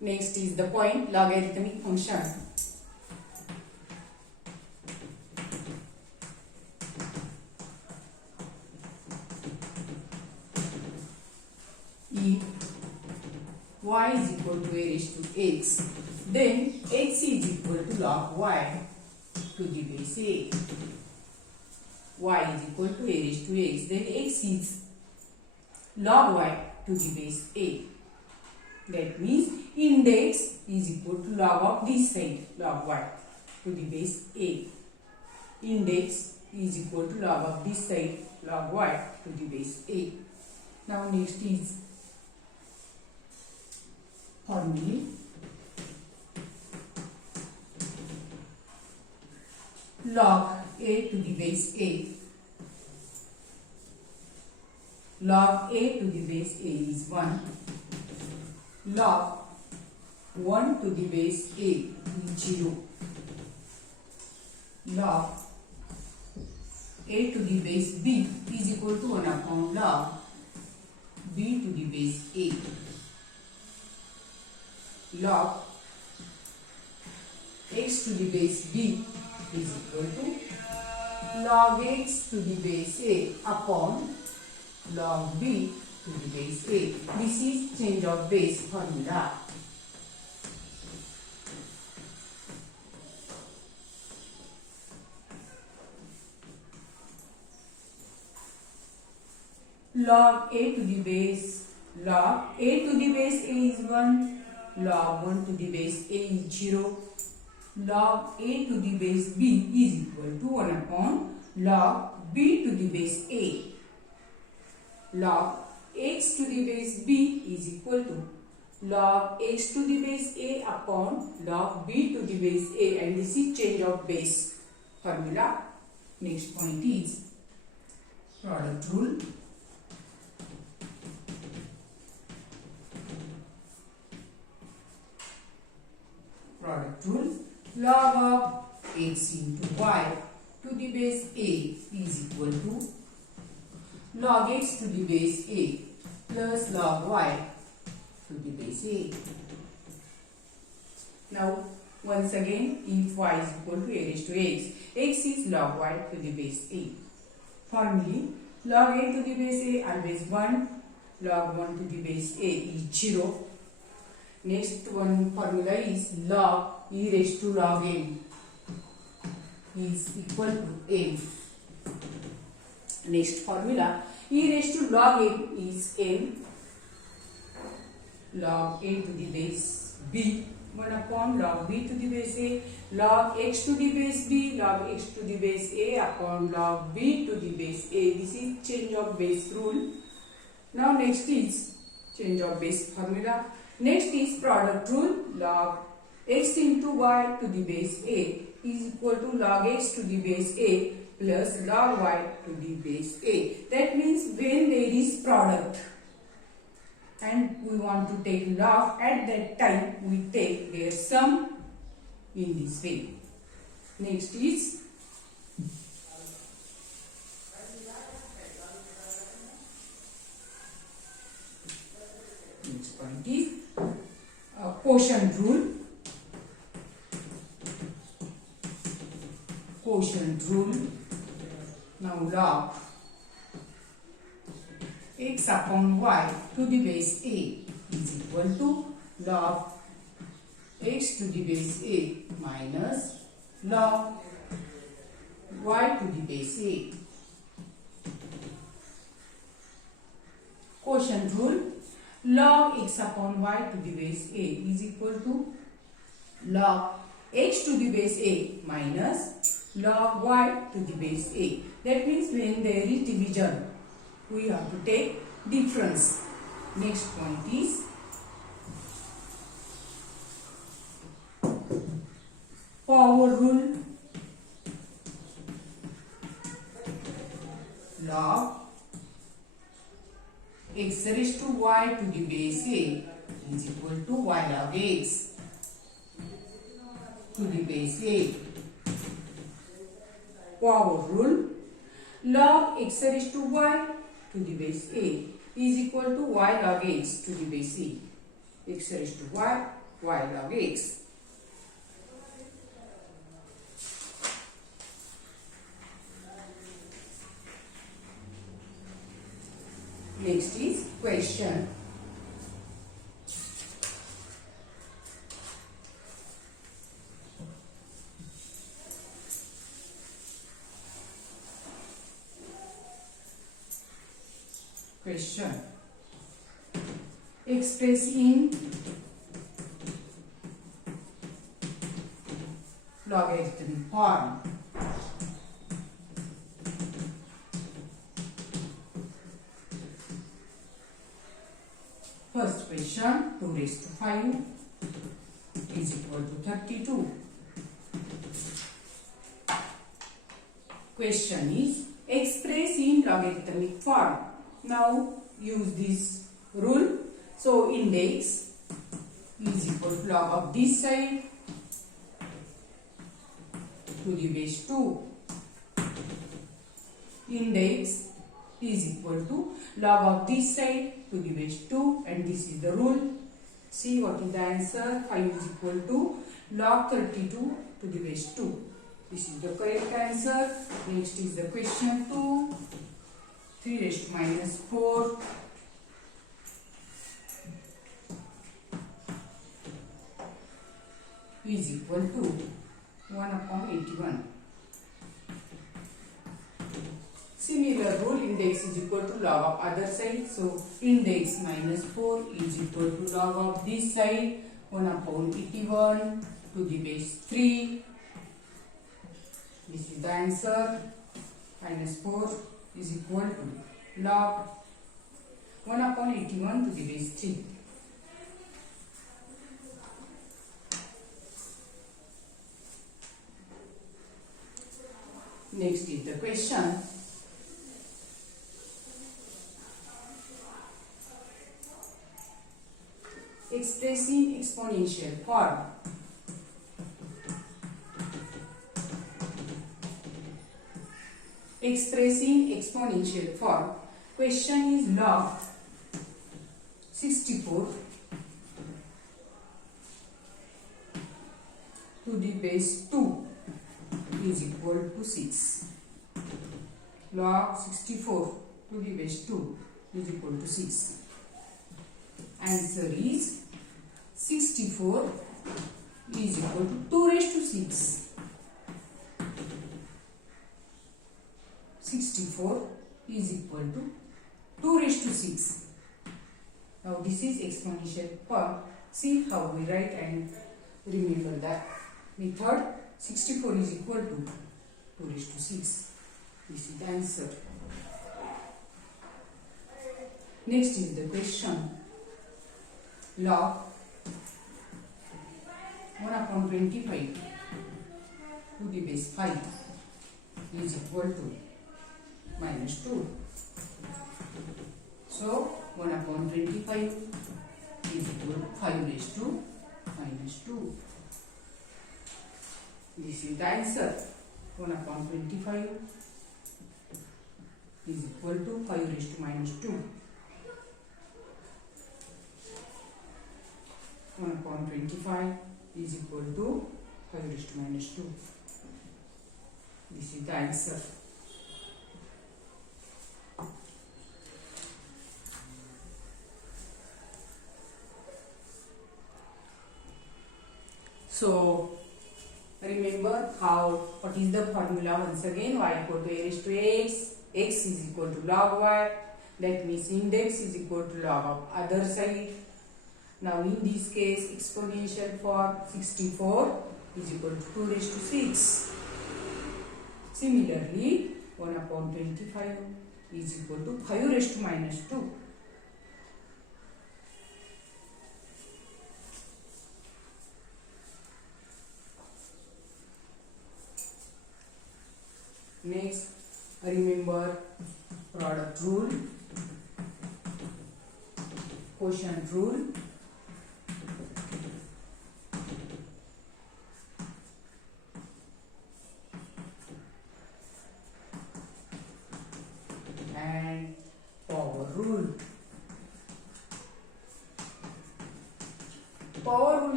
Next is the point logarithmic function. If y is equal to a raised to x, then x is equal to log y to the base a. Y is equal to a raised to x, then x is log y to the base a. That means index is equal to log of this side, log y to the base a. Index is equal to log of this side, log y to the base a. Now next is formulae. Log a to the base a. Log a to the base a is 1. Log 1 to the base a is 0. Log a to the base b is equal to 1 upon log b to the base a. Log x to the base b is equal to log x to the base a upon log b to the base a. This is change of base formula. Log a to the base a is 1. Log 1 to the base a is 0. Log a to the base b is equal to 1 upon log b to the base a. Log x to the base b is equal to log x to the base a upon log b to the base a, and this is change of base formula. Next point is product rule. Product rule. Log of x into y to the base a is equal to log x to the base a plus log y to the base a. Now once again, if y is equal to a raised to x, x is log y to the base a. Formally, log a to the base a always 1, log 1 to the base a is 0. Next one formula is log e raised to log n is equal to n. Next formula, e raised to log n is n, log a to the base b 1 upon log b to the base a, log x to the base b, log x to the base a upon log b to the base a. This is change of base rule. Now next is change of base formula. Next is product rule. Log x into y to the base a is equal to log x to the base a plus log y to the base a. That means when there is product and we want to take log, at that time we take their sum in this way. Next is quotient rule. Quotient rule. Now log x upon y to the base a is equal to log x to the base a minus log y to the base a. Quotient rule. Log x upon y to the base a is equal to log x to the base a minus log y to the base a. That means when there is division, we have to take difference. Next point is power rule. Log x raised to y to the base a is equal to y log x to the base a. Power rule. Log x raised to y to the base a is equal to y log x to the base a. X raised to y y log x. Next is question. Question. Express in logarithmic form. First question, 2 raised to 5 is equal to 32. Question is express in logarithmic form. Now use this rule. So index is equal to log of this side to the base 2. Index is equal to log of this side to the base 2, and this is the rule. See what is the answer. 5 is equal to log 32 to the base 2. This is the correct answer. Next is the question 2. 3 raised to minus 4 is equal to 1 upon 81. Similar rule, index is equal to log of other side. So index minus 4 is equal to log of this side 1 upon 81 to the base 3. This is the answer. Minus 4 is equal to log 1 upon 81 to the base 3. Next is the question. Expressing exponential form. Expressing exponential form. Question is log 64 to the base 2 is equal to 6. Log 64 to the base 2 is equal to 6. Answer is 64 is equal to 2 raised to 6. 64 is equal to 2 raised to 6. Now this is exponential form. See how we write and remember that method. 64 is equal to 2 raised to 6. This is the answer. Next is the question. Log 1 upon 25 to the base 5 is equal to minus 2. So 1 upon 25 is equal to 5 raised to minus 2. This is the answer. 1 upon 25 is equal to 5 raised to minus 2. 1 upon 25 is equal to 5 raised to minus 2. This is the answer. So remember what is the formula once again. Y equal to a raised to x, x is equal to log y, that means index is equal to log of other side. Now in this case exponential form 64 is equal to 2 raised to 6. Similarly 1 upon 25 is equal to 5 raised to minus 2. Next, remember product rule, quotient rule, and power rule. Power rule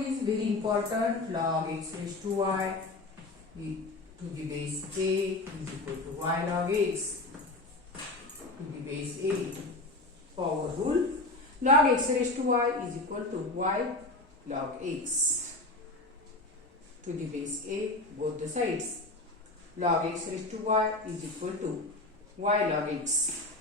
is very important. Log x raised to y to the base a is equal to y log x to the base a. Power rule. Log x raised to y is equal to y log x to the base a, both the sides. Log x raised to y is equal to y log x.